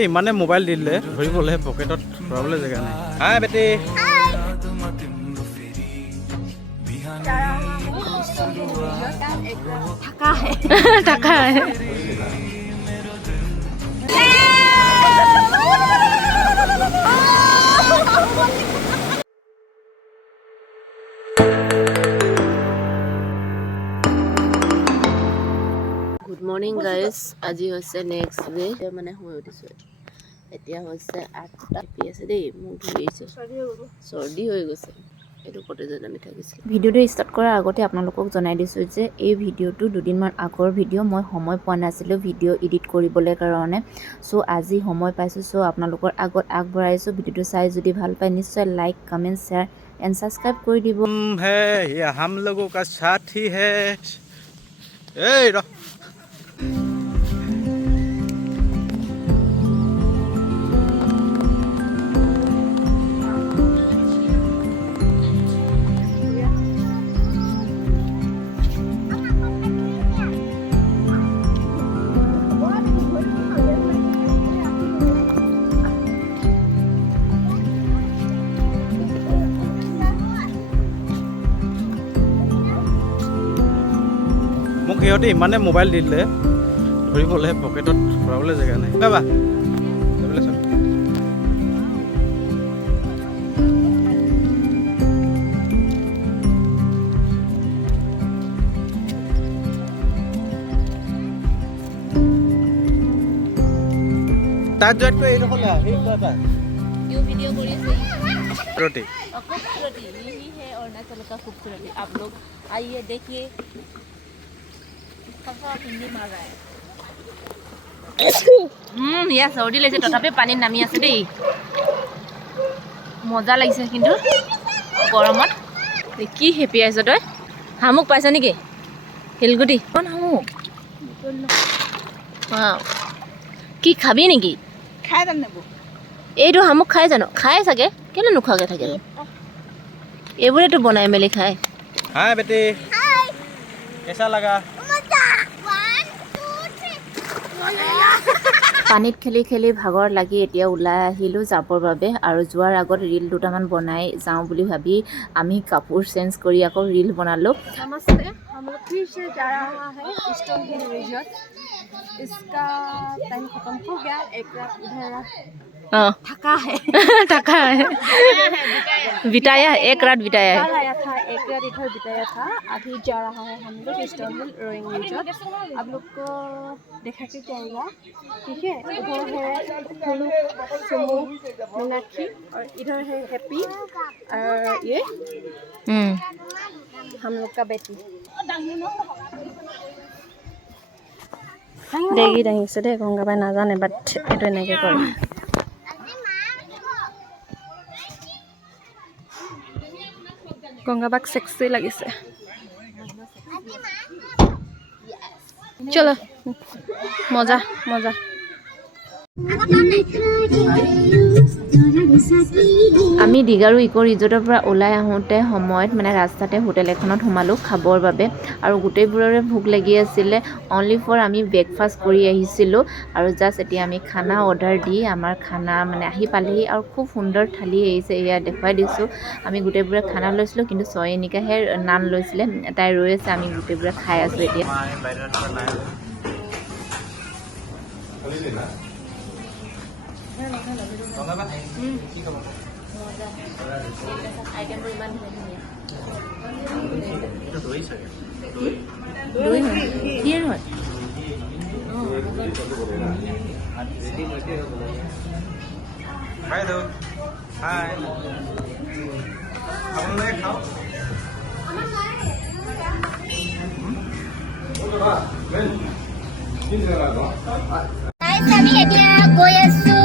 ইমানে মোবাইল দিলে ধৰিবলৈ পকেটত ভৰাবলৈ জেগা নাই। হাই বেটি টাকা গুড মৰ্নিং গাইজ, আজি হৈছে নেক্সট ডে। মানে শুই উঠিছোঁ, এতিয়া হৈছে 8টা পি আছে দেই। মোক ধৰিছে, চৰ্দি হৈ গৈছে। এইটো কটেজত আমি থাকিছিলোঁ। ভিডিঅ'টো ষ্টাৰ্ট কৰাৰ আগতে আপোনালোকক জনাই দিছোঁ যে এই ভিডিঅ'টো দুদিনমান আগৰ ভিডিঅ'। মই সময় পোৱা নাছিলোঁ ভিডিঅ' এডিট কৰিবলৈ কাৰণে। চ' আজি সময় পাইছোঁ, চ' আপোনালোকৰ আগত আগবঢ়াইছোঁ। ভিডিঅ'টো চাই যদি ভাল পায় নিশ্চয় like, comment, share and subscribe কৰি দিব। হাম লোগোं কা সাথী হে। এই ৰ মোক সিহঁতে ইমানে মোবাইল দিলে ধৰিবলৈ পকেটত ভৰাবলৈ জেগা নাই। বাবা তাত যোৱাতকৈ এইডোখৰ वीडियो करिए रोटी खूबसूरती यही है अरुणाचल का खूबसूरती। आप लोग आइए देखिए, हिंदी मार रहा है। या सर्दी लगे तथापि पानी नामी আছে দেই। মজা লাগিছে কিন্তু গৰমত। কি হেপি আইছ তই? হামুক পাইছ নেকি? শিলগুটি কোন হামুক? কি খাবি নেকি? খাই যাম নেবো। এইটো হামুক খাই জানো? খাই চাগে, কেলে নোখোৱাকৈ থাকে? এইবোৰেতো বনাই মেলি খায়। হাই বেটি, কেঁচা লাগা? পানীত খেলি খেলি ভাগৰ লাগি এতিয়া ওলাই আহিলোঁ যাবৰ বাবে। আৰু যোৱাৰ আগত ৰীল দুটামান বনাই যাওঁ বুলি ভাবি আমি কাপোৰ চেঞ্জ কৰি আকৌ ৰীল বনালোঁ। नमस्ते, हम लोग फिर से जा रहा है स्टोन हिल रिजॉर्ट। इसका टाइम खत्म हो गया, एक रात उधर थका है। टका है बिताया, एक रात बिताया कल है। आया था, एक रात इधर बिताया था। अभी जा रहा है हम लोग स्टोन हिल रोइंग रिजॉर्ट। आप लोग को देखा के जाएगा, ठीक है। उधर है फुलू, सुमू, मीनाक्षी और इधर है हैप्पी और ये हम लोग का बेटी। দেগি দাঙিছে দেই, গংগাবাই নাজানে, বাট এইটো এনেকৈ কৰে। গংগাবাক সেক্সি লাগিছে। চলো, মজা মজা। আমি দীঘাৰু ইক' ৰিজৰ্টৰ পৰা ওলাই আহোঁতে সময়ত মানে ৰাস্তাতে হোটেল এখনত সোমালোঁ খাবৰ বাবে। আৰু গোটেইবোৰৰে ভোক লাগি আছিলে। অনলি ফৰ আমি ব্ৰেকফাষ্ট কৰি আহিছিলোঁ। আৰু জাষ্ট এতিয়া আমি খানা অৰ্ডাৰ দি আমাৰ খানা মানে আহি পালেহি। আৰু খুব সুন্দৰ থালি আহিছে, এয়া দেখুৱাই দিছোঁ। আমি গোটেইবোৰে খানা লৈছিলোঁ, কিন্তু চয়নিকাহে নান লৈছিলে। তাই ৰৈ আছে, আমি গোটেইবোৰে খাই আছোঁ এতিয়া। আমি এতিয়া গৈ আছো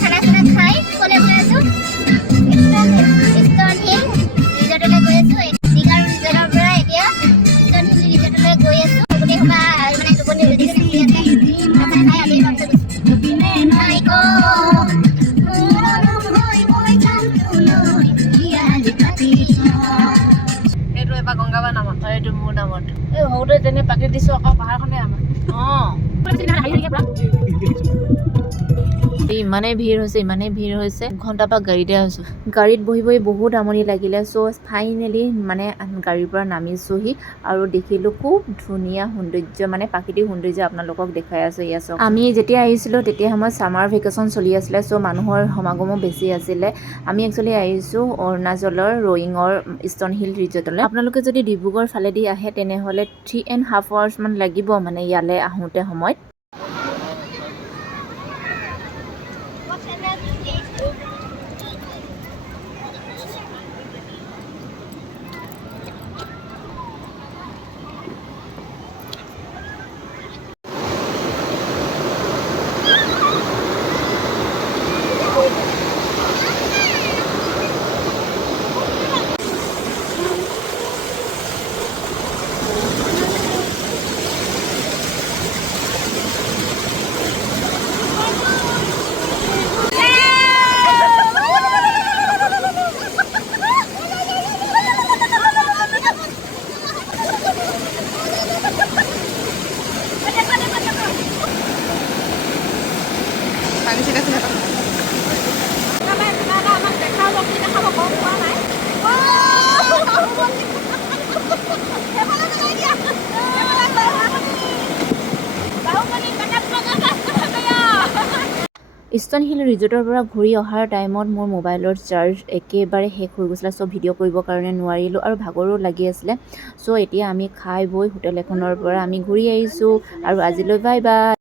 খানা খানা খাই কলে গৈ আছো ষ্টন হিল ৰিজৰ্টলৈ গৈ আছো। দীঘা ৰিজৰ্টৰ পৰা এতিয়া ষ্টন হিল ৰিজৰ্টলৈ গৈ আছো। গোটেই সোপা মানে টোপনি ধৰি আছে, খাই আমি এইটো এবাৰ গংগাবাৰ নামত, এইটো মোৰ নামত। এই সৰুতে যেনে পাতি দিছোঁ, আকৌ পাহাৰখনে আমাৰ। ইমানেই ভিৰ হৈছে ঘণ্টাৰ পৰা গাড়ীতে আছোঁ। গাড়ীত বহি বহি বহুত আমনি লাগিলে। চ' ফাইনেলি মানে গাড়ীৰ পৰা নামিছোহি আৰু দেখিলোঁ খুব ধুনীয়া সৌন্দৰ্য, মানে প্ৰাকৃতিক সৌন্দৰ্য আপোনালোকক দেখাই আছোঁ। এয়া চাওক, আমি যেতিয়া আহিছিলোঁ তেতিয়া সময়ত ছামাৰ ভেকেশ্যন চলি আছিলে, চ' মানুহৰ সমাগমো বেছি আছিলে। আমি একচুৱেলি আহিছোঁ অৰুণাচলৰ ৰয়িঙৰ ইষ্টৰ্ণ হিল ৰিজৰ্টলৈ। আপোনালোকে যদি ডিব্ৰুগড় ফালেদি আহে তেনেহ'লে 3.5 hours মান লাগিব মানে ইয়ালৈ আহোঁতে সময়ত। ইষ্টৰ্ণ হিল ৰিজৰ্টৰ পৰা ঘূৰি অহাৰ টাইমত মোৰ মোবাইলৰ চাৰ্জ একেবাৰে শেষ হৈ গৈছিলে, চ' ভিডিঅ' কৰিবৰ কাৰণে নোৱাৰিলোঁ আৰু ভাগৰো লাগি আছিলে। চ' এতিয়া আমি খাই বৈ হোটেল এখনৰ পৰা আমি ঘূৰি আহিছোঁ আৰু আজিলৈ বাই বাই।